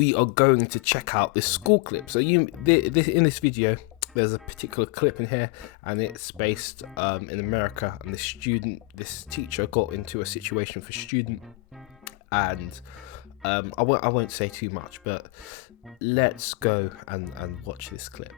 we are going to check out this school clip. So in this video, there's a particular clip in here, and it's based in America, and this teacher got into a situation for student, and I won't say too much, but let's go and watch this clip.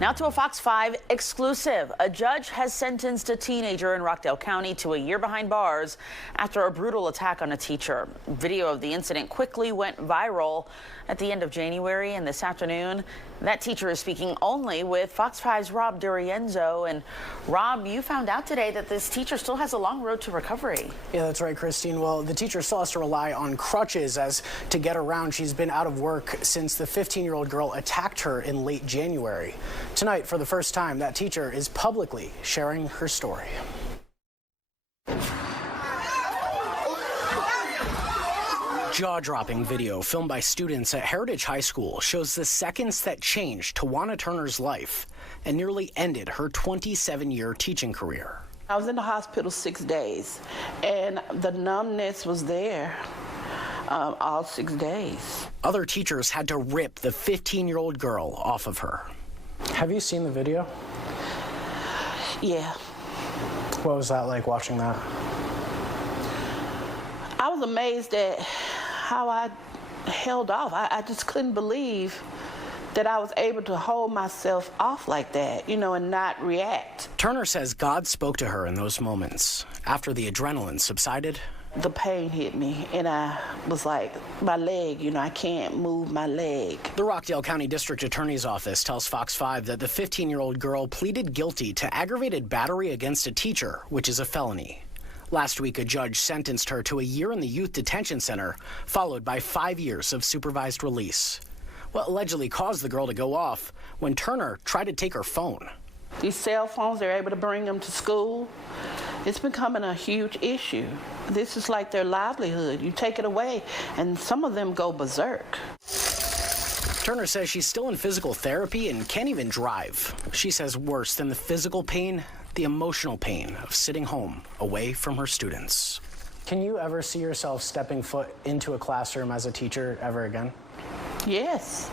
Now to a Fox 5 exclusive. A judge has sentenced a teenager in Rockdale County to a year behind bars after a brutal attack on a teacher. Video of the incident quickly went viral at the end of January, and this afternoon, that teacher is speaking only with Fox 5's Rob Durienzo. And Rob, you found out today that this teacher still has a long road to recovery. Yeah, that's right, Christine. Well, the teacher still has to rely on crutches as to get around. She's been out of work since the 15-year-old girl attacked her in late January. Tonight, for the first time, that teacher is publicly sharing her story. Jaw-dropping video filmed by students at Heritage High School shows the seconds that changed Tawana Turner's life and nearly ended her 27-year teaching career. I was in the hospital 6 days, and the numbness was there all 6 days. Other teachers had to rip the 15-year-old girl off of her. Have you seen the video? Yeah. What was that like, watching that? I was amazed at how I held off. I just couldn't believe that I was able to hold myself off like that, you know, and not react. Turner says God spoke to her in those moments. After the adrenaline subsided, the pain hit me, and I was like, my leg, you know, I can't move my leg. The Rockdale County District Attorney's Office tells Fox 5 that the 15-year-old girl pleaded guilty to aggravated battery against a teacher, which is a felony. Last week, a judge sentenced her to a year in the youth detention center, followed by 5 years of supervised release. What allegedly caused the girl to go off when Turner tried to take her phone. These cell phones, they're able to bring them to school. It's becoming a huge issue. This is like their livelihood. You take it away, and some of them go berserk. Turner says she's still in physical therapy and can't even drive. She says worse than the physical pain, the emotional pain of sitting home away from her students. Can you ever see yourself stepping foot into a classroom as a teacher ever again? Yes.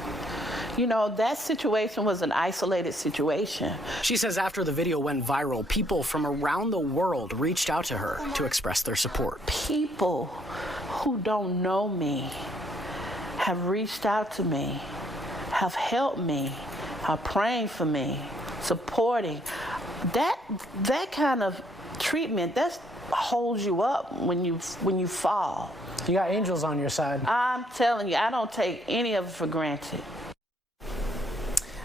You know, that situation was an isolated situation. She says after the video went viral, people from around the world reached out to her to express their support. People who don't know me have reached out to me, have helped me, are praying for me, supporting. That kind of treatment, that holds you up when you fall. You got angels on your side. I'm telling you, I don't take any of it for granted.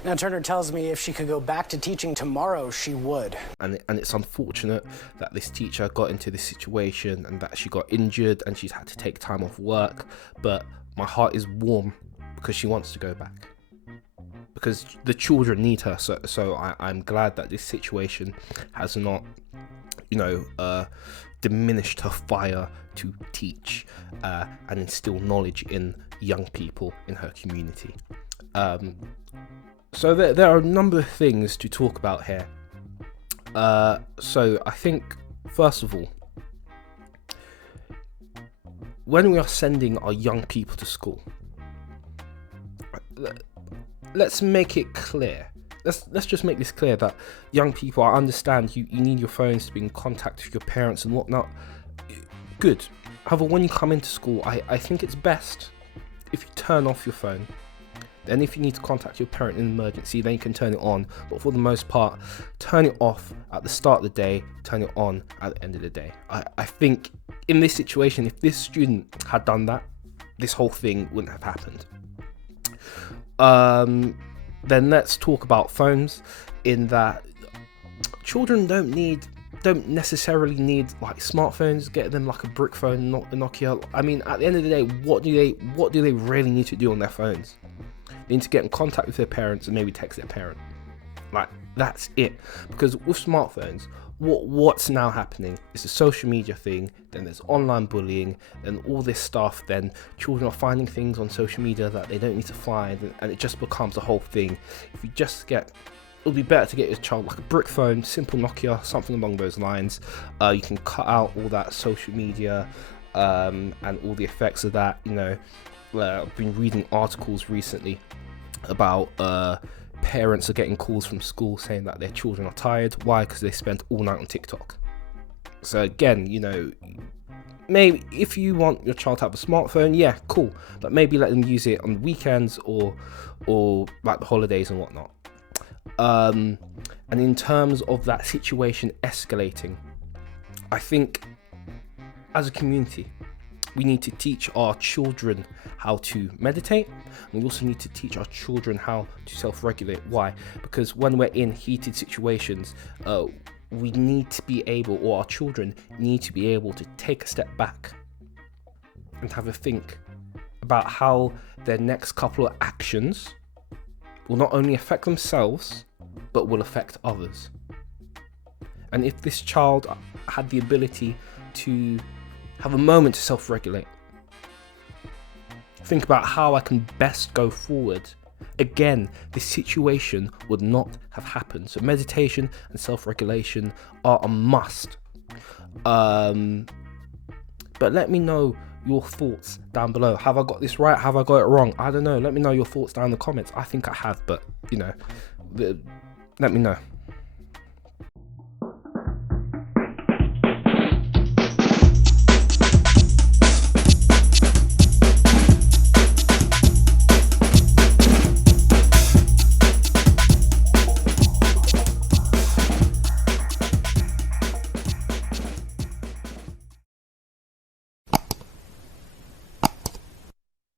Now, Turner tells me if she could go back to teaching tomorrow, she would. And it's unfortunate that this teacher got into this situation and that she got injured and she's had to take time off work. But my heart is warm because she wants to go back. Because the children need her. So I'm glad that this situation has not, diminished her fire to teach and instill knowledge in young people in her community. So there are a number of things to talk about here. So I think, first of all, when we are sending our young people to school, let's make it clear. Let's just make this clear that young people, I understand you need your phones to be in contact with your parents and whatnot. Good. However, when you come into school, I think it's best if you turn off your phone. Then if you need to contact your parent in an emergency, then you can turn it on. But for the most part, turn it off at the start of the day, turn it on at the end of the day. I think in this situation, if this student had done that, this whole thing wouldn't have happened. Then let's talk about phones, in that children don't necessarily need like smartphones. Get them like a brick phone, not a Nokia. I mean, at the end of the day, what do they really need to do on their phones? They need to get in contact with their parents and maybe text their parent. Like, that's it. Because with smartphones, what's now happening is the social media thing, then there's online bullying, and all this stuff. Then children are finding things on social media that they don't need to find, and it just becomes a whole thing. If you just it'll be better to get your child like a brick phone, simple Nokia, something along those lines. You can cut out all that social media and all the effects of that, I've been reading articles recently about parents are getting calls from school saying that their children are tired. Why? Because they spent all night on TikTok. So again, you know, maybe if you want your child to have a smartphone, yeah, cool, but maybe let them use it on weekends or like the holidays and whatnot. And in terms of that situation escalating, I think as a community, we need to teach our children how to meditate. And we also need to teach our children how to self-regulate. Why? Because when we're in heated situations, we need to be able, or our children need to be able to take a step back and have a think about how their next couple of actions will not only affect themselves, but will affect others. And if this child had the ability to have a moment to self-regulate, think about how I can best go forward, again, this situation would not have happened. So meditation and self-regulation are a must. But let me know your thoughts down below. Have I got this right? Have I got it wrong? I don't know. Let me know your thoughts down in the comments. I think I have, but you know, let me know.